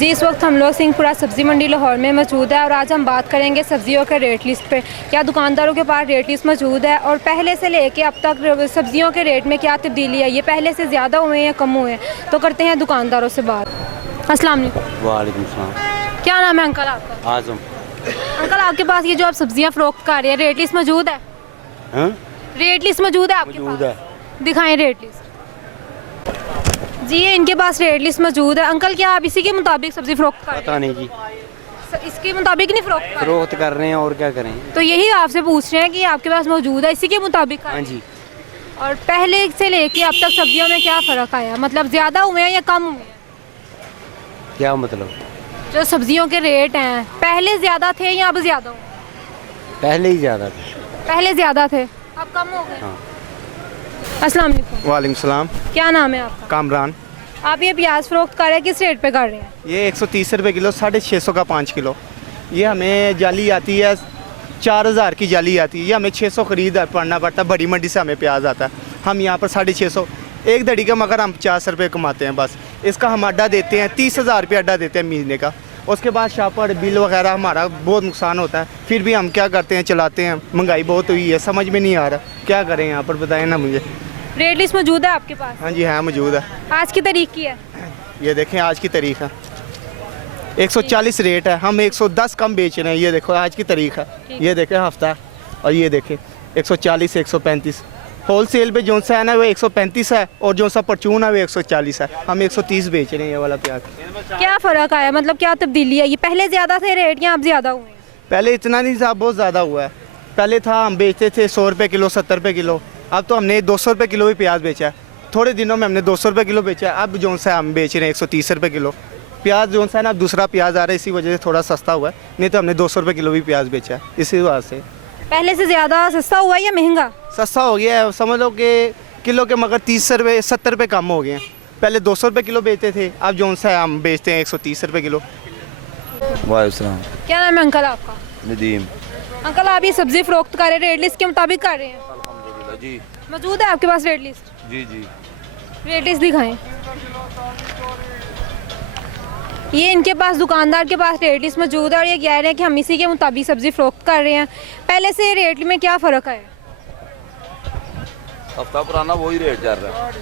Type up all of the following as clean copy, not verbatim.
जी, इस वक्त हम लोग सिंहपुरा सब्ज़ी मंडी लाहौर में मौजूद है और आज हम बात करेंगे सब्जियों के रेट लिस्ट पे। क्या दुकानदारों के पास रेट लिस्ट मौजूद है और पहले से लेके अब तक सब्जियों के रेट में क्या तब्दीली है, ये पहले से ज़्यादा हुए हैं या कम हुए हैं? तो करते हैं दुकानदारों से बात। अस्सलाम वालेकुम। वालेकुम सलाम। क्या नाम है अंकल आपका? आजम। अंकल, आपके पास ये जो आप सब्जियाँ फ़रोख्त कर रहे हैं, रेट लिस्ट मौजूद है? रेट लिस्ट मौजूद है आपके पास? दिखाएं रेट लिस्ट। जी, इनके पास रेट लिस्ट मौजूद है। अंकल, क्या आप इसी के मुताबिक सब्जी फ़रोख्त कर रहे हैं? पता नहीं जी, इसके मुताबिक नहीं फ़रोख्त कर रहे? फरोख्त कर रहे हैं और क्या करें। तो यही आपसे पूछ रहे हैं कि आपके पास मौजूद है, इसी के मुताबिक? हाँ जी। और पहले से लेके अब तक सब्जियों में क्या फ़र्क आया, मतलब ज़्यादा हुए हैं या कम हुए हैं? क्या मतलब? जो सब्जियों के रेट हैं पहले ज़्यादा थे या अब ज़्यादा हुए? पहले ही ज़्यादा था। पहले ज़्यादा थे, अब कम हो गए। हाँ। अस्सलाम वालेकुम। वालेकुम सलाम। क्या नाम है आपका? कामरान। आप ये प्याज फ़रोख्त कर रहे हैं, किस रेट पे कर रहे हैं? ये 130 रुपये किलो, 650 का 5 किलो। ये हमें जाली आती है 4000 की जाली आती है, ये हमें 600 खरीद पड़ना पड़ता है। बड़ी मंडी से हमें प्याज आता है, हम यहाँ पर 650 एक दड़ी का, मगर हम 50 रुपये कमाते हैं बस। इसका हम अड्डा देते हैं 30,000 रुपये अड्डा देते हैं महीने का। उसके बाद शापर बिल वगैरह हमारा बहुत नुकसान होता है, फिर भी हम क्या करते हैं, चलाते हैं। महंगाई बहुत हुई है, समझ में नहीं आ रहा क्या करें यहाँ पर, बताएं ना मुझे। रेट लिस्ट मौजूद है आपके पास? हाँ जी, हाँ मौजूद है। आज की तारीख की है? ये देखें आज की तारीख है, 140 रेट है, हम 110 कम बेच रहे हैं। ये देखो आज की तारीख है, ये देखें हफ्ता, और ये देखें 140 135। होल सेल पे जो सा है ना वो 135 है, और जो सा परचून है वो 140 है। हम 130 बेच रहे हैं ये वाला प्याज। क्या फ़र्क आया, मतलब क्या तब्दीली है? ये पहले ज़्यादा थे रेट या अब ज़्यादा हुए हैं? पहले इतना नहीं था, बहुत ज़्यादा हुआ है। पहले था हम बेचते थे 100 रुपये किलो, 70 रुपये किलो। अब तो हमने 200 रुपये किलो भी प्याज बेचा है। थोड़े दिनों में हमने 200 रुपये किलो बेचा है। अब जो सा हम बेच रहे हैं 130 रुपये किलो। प्याज जो सा है ना, अब दूसरा प्याज आ रहा है, इसी वजह से थोड़ा सस्ता हुआ है, नहीं तो हमने 200 रुपये किलो भी प्याज बेचा है। इसी वजह से पहले से ज़्यादा सस्ता हुआ है या महंगा? सस्ता हो गया है, समझ लो कि किलो के मगर 30 रुपये 70 रुपये कम हो गए हैं। पहले 200 रुपये किलो बेचते थे, अब जो सा है हम बेचते हैं 130 रुपये किलो। वालेकुम। क्या नाम है अंकल आपका? नदीम। अंकल, आप ये सब्जी फ़रोख्त कर रहे हैं, रेट लिस्ट के मुताबिक कर रहे हैं? अल्हम्दुलिल्लाह जी। मौजूद है आपके पास रेट लिस्ट? जी जी। रेट लिस्ट दिखाएं। ये इनके पास, दुकानदार के पास रेट लिस्ट मौजूद है और ये कह रहे हैं कि हम इसी के मुताबिक सब्जी फ़रोख्त कर रहे हैं। पहले से रेट में क्या फ़र्क है? हफ्ता पुराना वही रेट चल रहा है।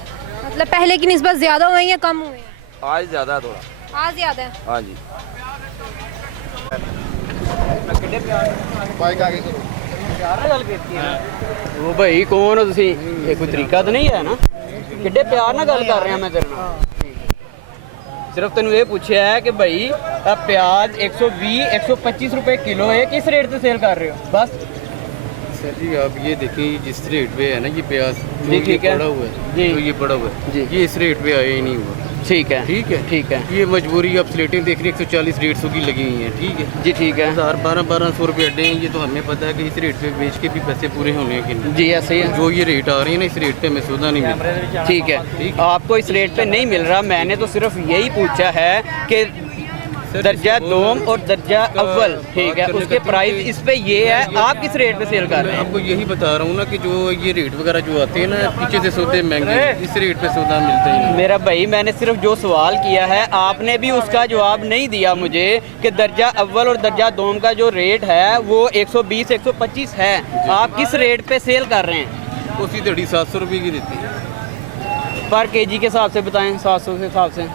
मतलब पहले की निस्बत ज़्यादा हुए हैं या कम हुए हैं? आज ज़्यादा है थोड़ा। आज ज़्यादा है। हाँ जी। वो भाई कौन हो तुसी? ये कोई तरीका तो नहीं है ना, किड्डे प्यार ना गल कर रहा मैं तेरे नाल। सिर्फ तेन ये पूछा है कि भाई प्याज 120 125 रुपए किलो है, किस रेट से सेल कर रहे हो? बस सर जी आप ये देखिए जिस रेट पे है ना ये प्याज जो जी, ठीक ये है पड़ा हुआ है, जी। जो ये पड़ा हुआ है जी। ये इस रेट पे आया ही नहीं हुआ। ठीक है ठीक है ठीक है ये मजबूरी, आप स्लेटें देख रही 140 150 की लगी हुई हैं। ठीक है जी, ठीक है 1200 रुपये अड्डे हैं, ये तो हमें पता है कि इस रेट पे बेच के भी पैसे पूरे होने हैं कि नहीं। जी, ऐसे ही है। जो ये रेट आ रहे हैं ना, इस रेट पे हमें सौदा नहीं मिल रहा। ठीक है, आपको इस रेट पे नहीं मिल रहा। मैंने तो सिर्फ यही पूछा है कि दर्जा दोम और दर्जा अव्वल, ठीक है, उसके प्राइस इस पे ये है, आप किस रेट पे सेल कर रहे मैं हैं? आपको यही बता रहा हूँ ना कि जो ये रेट वगैरह जो आते हैं ना, पीछे से सौदे महंगे हैं, इस रेट पे सौदा मिलता ही नहीं। मेरा भाई, मैंने सिर्फ जो सवाल किया है, आपने भी उसका जवाब नहीं दिया मुझे कि दर्जा अव्वल और दर्जा दोम का जो रेट है वो 120 125 है। आप किस रेट पे सेल कर रहे हैं? उसी दड़ी 700 रुपये की देती है पर केजी के हिसाब से बताएं। 700 के हिसाब से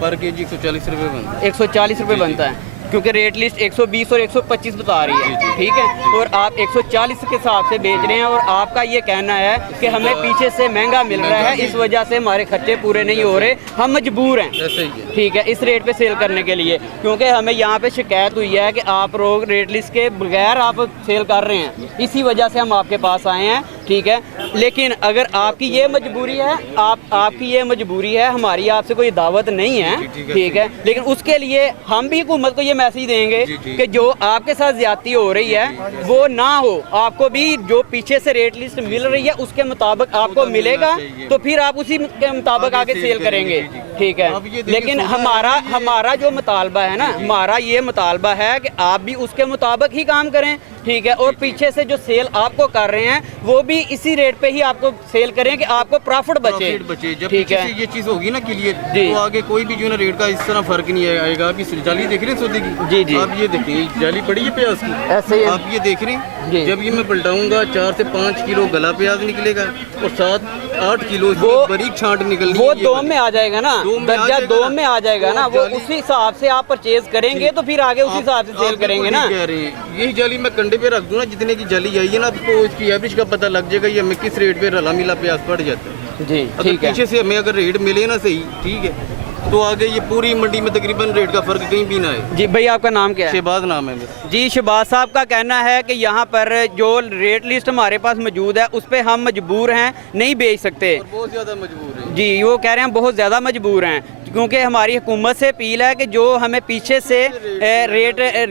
पर केजी 140 रुपये बनता है। 140 रुपये बनता है, क्योंकि रेट लिस्ट 120 और 125 बता रही है। ठीक है, और आप 140 के हिसाब से बेच रहे हैं और आपका ये कहना है कि हमें पीछे से महंगा मिल रहा है, इस वजह से हमारे खर्चे पूरे नहीं हो रहे, हम मजबूर हैं। ऐसे ही है। ठीक है, इस रेट पे सेल करने के लिए, क्योंकि हमें यहाँ पे शिकायत हुई है कि आप लोग रेट लिस्ट के बगैर आप सेल कर रहे हैं, इसी वजह से हम आपके पास आए हैं। ठीक है, लेकिन अगर आपकी ये मजबूरी है, आपकी ये मजबूरी है, हमारी आपसे कोई दावत नहीं है। ठीक है, लेकिन उसके लिए हम भी हुकूमत को ये मैसेज देंगे कि जो आपके साथ ज्यादती हो रही है वो ना हो, आपको भी जो पीछे से रेट लिस्ट मिल रही है उसके मुताबिक आपको मिलेगा, तो फिर आप उसी के मुताबिक आगे सेल करेंगे। ठीक है, लेकिन हमारा जो मुतालबा है ना, हमारा ये मुतालबा है कि आप भी उसके मुताबिक ही काम करें। ठीक है, और पीछे से जो सेल आपको कर रहे हैं वो भी इसी रेट पे ही आपको सेल करें कि आपको प्रॉफिट बचे। जब ठीक पीछे है, से ये चीज़ होगी ना क्लियर, जी। तो आगे कोई भी जो है ना रेट का इस तरह फर्क नहीं आएगा। आप इस जाली देख रहे हैं सौदे की? जी, जी। आप ये देखिए जाली पड़ी है प्याज की, ऐसे ही आप ये देख रहे जी। हैं। जब ये मैं पलटाऊंगा 4 से 5 किलो गला प्याज निकलेगा और 7-8 किलो वो बारीक छांट निकलनी वो है ये दो वाली। में आ जाएगा ना, दो में आ दर्जा जाएगा 2 ना। में आ जाएगा ना, तो वो जाली- उसी हिसाब से आप परचेज करेंगे तो फिर आगे उसी हिसाब से सेल करेंगे ना। कह रहे हैं यही जाली मैं कंडे पे रख दूं ना, जितने की जाली आई है ना, आपको इसकी एवरेज का पता लग जाएगा ये हमें किस रेट पे रला मिला प्याज पड़ जाता है। जी अगर ठीक है। पीछे से हमें अगर रेट मिले ना सही, ठीक है, तो आगे ये पूरी मंडी में तकरीबन रेट का फर्क कहीं भी ना है। जी भाई आपका नाम क्या है? शहबाज नाम है मेरा। जी शहबाज साहब का कहना है कि यहाँ पर जो रेट लिस्ट हमारे पास मौजूद है उस पर हम मजबूर हैं, नहीं बेच सकते। और बहुत ज़्यादा मजबूर है। जी वो कह रहे हैं बहुत ज़्यादा मजबूर हैं, क्योंकि हमारी हुकूमत से अपील है कि जो हमें पीछे से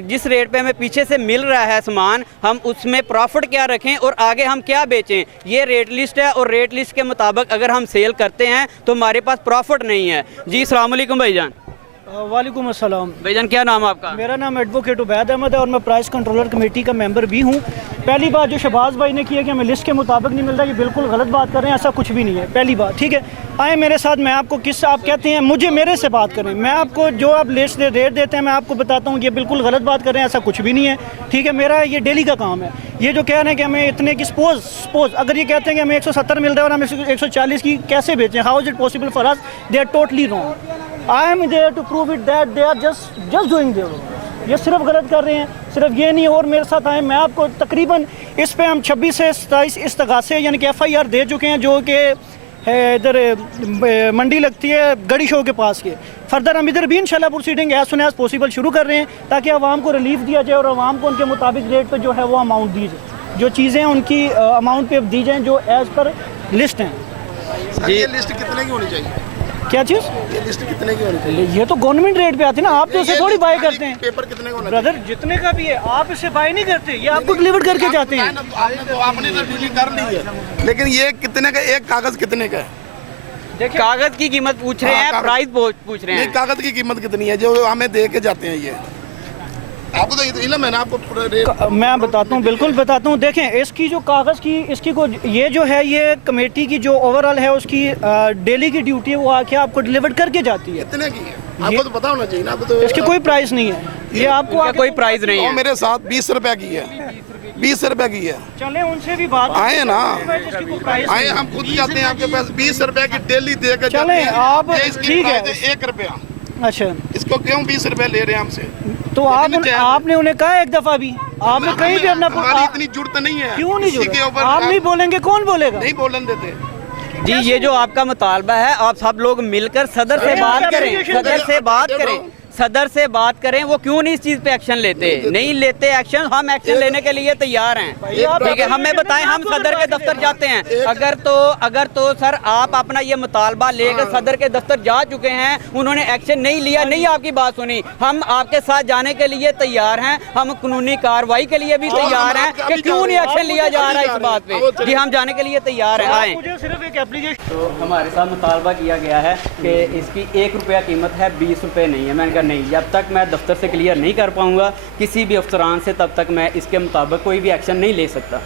जिस रेट पे हमें पीछे से मिल रहा है सामान, हम उसमें प्रॉफिट क्या रखें और आगे हम क्या बेचें। ये रेट लिस्ट है और रेट लिस्ट के मुताबिक अगर हम सेल करते हैं तो हमारे पास प्रॉफिट नहीं है। जी अस्सलाम वालेकुम भाईजान। वालेकुम अस्सलाम। भाईजान क्या नाम है आपका? मेरा नाम एडवोकेट उबैद अहमद है और मैं प्राइस कंट्रोलर कमेटी का मेंबर भी हूँ। पहली बात जो शहबाज भाई ने की है कि हमें लिस्ट के मुताबिक नहीं मिल रहा, ये बिल्कुल गलत बात कर रहे हैं, ऐसा कुछ भी नहीं है। पहली बात ठीक है, आए मेरे साथ, मैं आपको किस आप कहते हैं मुझे मेरे से बात करें, मैं आपको जो आप लिस्ट रेट देते हैं मैं आपको बताता हूँ ये बिल्कुल गलत बात कर रहे हैं, ऐसा कुछ भी नहीं है। ठीक है, मेरा ये डेली का काम है। ये जो कह रहे हैं कि हमें इतने की सपोज अगर ये कहते हैं कि हमें 170 मिल रहा है और हम 140 की कैसे बेचें, how is it possible for us? They are totally wrong. I am there to prove it that they are just doing there. ये सिर्फ गलत कर रहे हैं, सिर्फ ये नहीं। और मेरे साथ आए, मैं आपको तकरीबन इस पे हम 26 से 27 इस्तगासे यानी कि FIR दे चुके हैं, जो कि इधर मंडी लगती है गड़ी शो के पास के। फर्दर हम इधर भी इंशाल्लाह proceeding as soon as possible शुरू कर रहे हैं, ताकि आवाम को रिलीफ दिया जाए और आवाम को उनके मुताबिक रेट पर जो है वो अमाउंट दी जाए, जो चीज़ें उनकी अमाउंट पे दी जाएँ जो एज़ पर लिस्ट हैं। ये लिस्ट कितने की होनी चाहिए? क्या चीज़? ये लिस्ट कितने की होनी चाहिए? ये तो गवर्नमेंट रेट पे आती है ना, आप तो इसे थोड़ी बाय करते हैं। पेपर कितने का होना चाहिए? ब्रदर जितने का भी है आप इसे बाय नहीं करते, ये आपको डिलीवर करके जाते हैं। आपने तो डीलिंग कर ली है, लेकिन ये कितने का एक कागज कितने का है? कागज की कीमत पूछ रहे हैं, प्राइस पूछ रहे नहीं, हैं। कागज की कीमत कितनी है जो हमें दे के जाते हैं? ये आपको तो इल्म है ना, आपको पूरा रेट मैं बताता हूँ, बिल्कुल बताता हूँ। देखें इसकी जो कागज़ की इसकी को ये जो है ये कमेटी की जो ओवरऑल है उसकी डेली की ड्यूटी है, वो आके आपको डिलीवर करके जाती है। कितने की है आपको तो पता होना चाहिए ना। आपको तो इसकी कोई प्राइस नहीं है, ये आपको इनका आके कोई प्राइस नहीं वो है। मेरे साथ 20 रुपए की है, 20 रुपए की है। चले उनसे भी बात आए ना, जिसकी कोई प्राइस आए, हम खुद जाते हैं आपके पास, 20 रुपए की डेली दे के जाते चलें, हैं। आप ये इसकी ठीक है। प्राइस 1 रुपया। अच्छा, इसको क्यों 20 रुपए ले रहे हैं हमसे? तो आपने उन्हें कहा एक दफ़ा भी, आपने कहीं भी अपना हमारी इतनी जरूरत नहीं है। क्यों नहीं किसी के जुड़ा? ऊपर आप नहीं बोलेंगे कौन बोलेगा? नहीं बोलन देते। जी ये जो आपका मुतालबा है, आप सब लोग मिलकर सदर से बात करें, सदर से बात करें, सदर से बात करें। वो क्यों नहीं इस चीज़ पे एक्शन लेते? नहीं लेते एक्शन, हम एक्शन लेने के लिए तैयार हैं। ठीक है, हमें बताएं, हम सदर के दफ्तर जाते हैं। अगर तो सर आप अपना ये मुतालबा लेकर सदर के दफ्तर जा चुके हैं, उन्होंने एक्शन नहीं लिया, नहीं आपकी बात सुनी, हम आपके साथ जाने के लिए तैयार हैं। हम कानूनी कार्रवाई के लिए भी तैयार हैं कि क्यों नहीं एक्शन लिया जा रहा है इस बात पे। जी हम जाने के लिए तैयार हैं, आए। मुझे सिर्फ एक एप्लीकेशन तो हमारे साथ मुतालबा किया गया है कि इसकी 1 रुपया कीमत है, 20 रुपये नहीं है। मैंने कहा नहीं, जब तक मैं दफ्तर से क्लियर नहीं कर पाऊंगा किसी भी अफसरान से, तब तक मैं इसके मुताबिक कोई भी एक्शन नहीं ले सकता।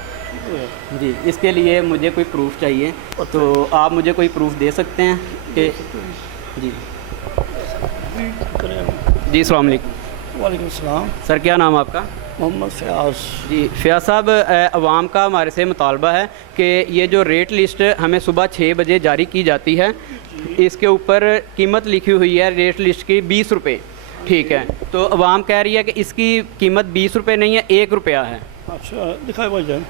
जी इसके लिए मुझे कोई प्रूफ चाहिए, तो आप मुझे कोई प्रूफ दे सकते हैं कि जी जी अस्सलाम वालेकुम। वालेकुम सलाम। सर क्या नाम आपका? मोहम्मद फयाज। जी फयाज साहब, अवाम का हमारे से मुतालबा है कि ये जो रेट लिस्ट हमें सुबह 6 बजे जारी की जाती है, इसके ऊपर कीमत लिखी हुई है रेट लिस्ट की 20 रुपये। ठीक है, तो अवाम कह रही है कि इसकी कीमत 20 रुपये नहीं है, 1 रुपया है। अच्छा दिखाए भाईजान,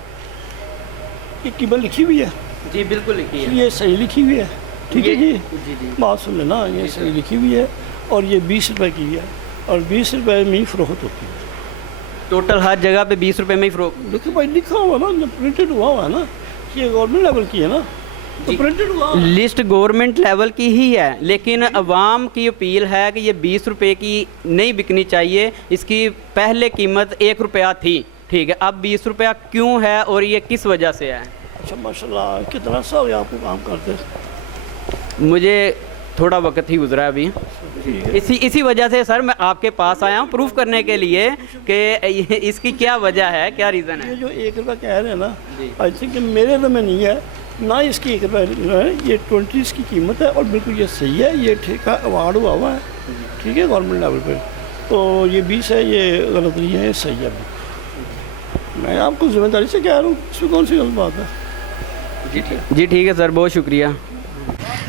ये कीमत लिखी हुई है? जी बिल्कुल लिखी है। ये सही लिखी हुई है, ठीक है जी। जी बात सुन लेना, ये सही लिखी हुई है और ये 20 रुपये की है और 20 रुपये में ही फ़रोख्त होती है। टोटल हर जगह पे 20 रुपये में ही फ़रोख्त। देखिए भाई लिखा हुआ ना, जब प्रिंटेड हुआ है ना, ये गवर्नमेंट लेवल की है ना, तो प्रिंटेड हुआ। लिस्ट गवर्नमेंट लेवल की ही है, लेकिन अवाम की अपील है कि ये 20 रुपये की नहीं बिकनी चाहिए। इसकी पहले कीमत 1 रुपया थी, ठीक है, अब 20 रुपया क्यों है और ये किस वजह से है? अच्छा माशाल्लाह, कितना सा आपको काम करते? मुझे थोड़ा वक्त ही गुजरा है अभी। इसी वजह से सर मैं आपके पास आया हूँ प्रूफ करने के लिए कि इसकी क्या वजह है, क्या रीज़न है। ये जो 1 रुपया कह रहे हैं ना, आई थिंक मेरे में नहीं है ना, इसकी 1 रुपया है, ये 20 इसकी कीमत है और बिल्कुल ये सही है। ये ठेका अवार्ड हुआ है, ठीक है, गवर्नमेंट लेवल पे। तो ये 20 है, ये गलत नहीं है, ये सही है। मैं आपको जिम्मेदारी से कह रहा हूँ, इसमें कौन सी गलत बात है। जी ठीक है सर, बहुत शुक्रिया।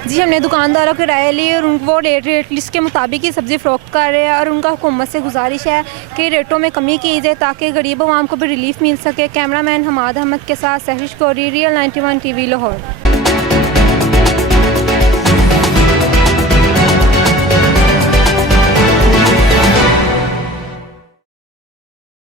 जी हमने दुकानदारों की राय ली और वो रेट लिस्ट के मुताबिक ही सब्ज़ी फ़रोख्त कर रहे हैं और उनका हुकूमत से गुजारिश है कि रेटों में कमी की जाए ताकि गरीब आवाम को भी रिलीफ मिल सके। कैमरामैन हमाद अहमद के साथ सहरिश कोरी, रियल 91 TV लाहौर।